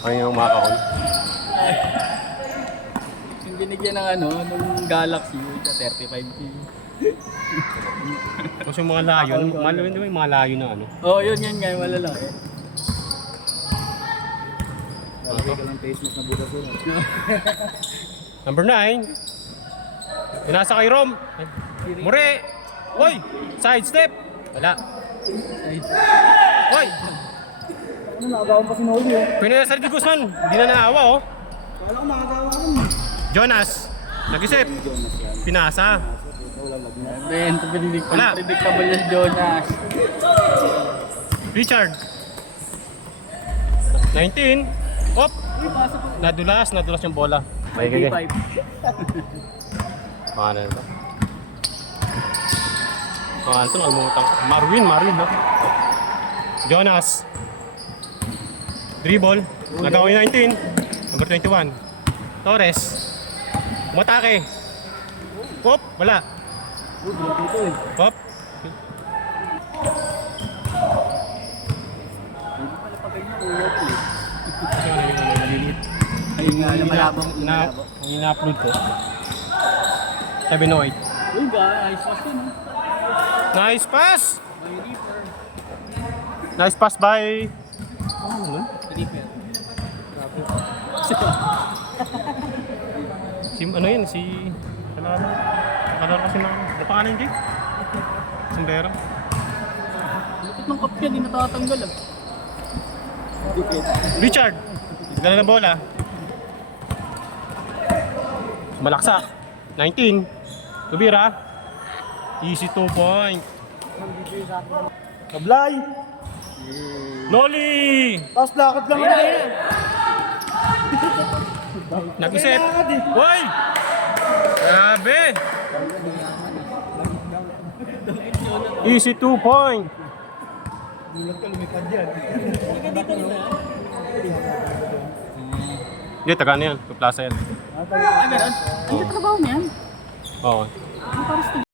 Ayun yung makakon. Yung binigyan ng ano, nung Galaxy, sa 35K. Tapos yung mga layo, hindi ba yung mga layo na ano? Oo, yun nga, malalaki. Ito. Ka ng face mask na butas-butas. Number 9. Pinasa kay Rom. Mure! Hoy! Side step! Wala. Hoy! Ano, nakagawan pa si Noli eh. Pinasa rin ni Guzman. Hindi na naawa oh. Wala ko nakagawan. Jonas. Nag-isip. Pinasa. Ben, Wala. predictable na si Jonas. Richard. 19. Op! Nadulas yung bola. 5v5. Paano na ito? Paano ito? Nalimutan ko. Marwin no? Jonas. Dribble. Nagawa yung 19. Number 21. Torres. Umatake. Op! Wala. Op! Ayun nga, malabang. Ang ina-upload ko. 708. Uy, ayos pa yun. Nice pass! May reaper. Nice pass by... Ano? Reaper. Si ano yun? Si... Kalaro kasi na... Ano pangalan yun, Jake? Sundero. Lupit ng kapya, di natatanggal ah. Richard! Gala ng bola. Malaksa. 19. Tubira. Easy 2 point. Kablay! Noli! Tapos lakad lang yan. Nag-isip. Hoy! Grabe! Easy 2 point. Gulat ka, lumipad yan. Hindi, taga na yan. Plaza yan. Ah, ganun. Ano yung trabaho niyan? Oo. Ano para sa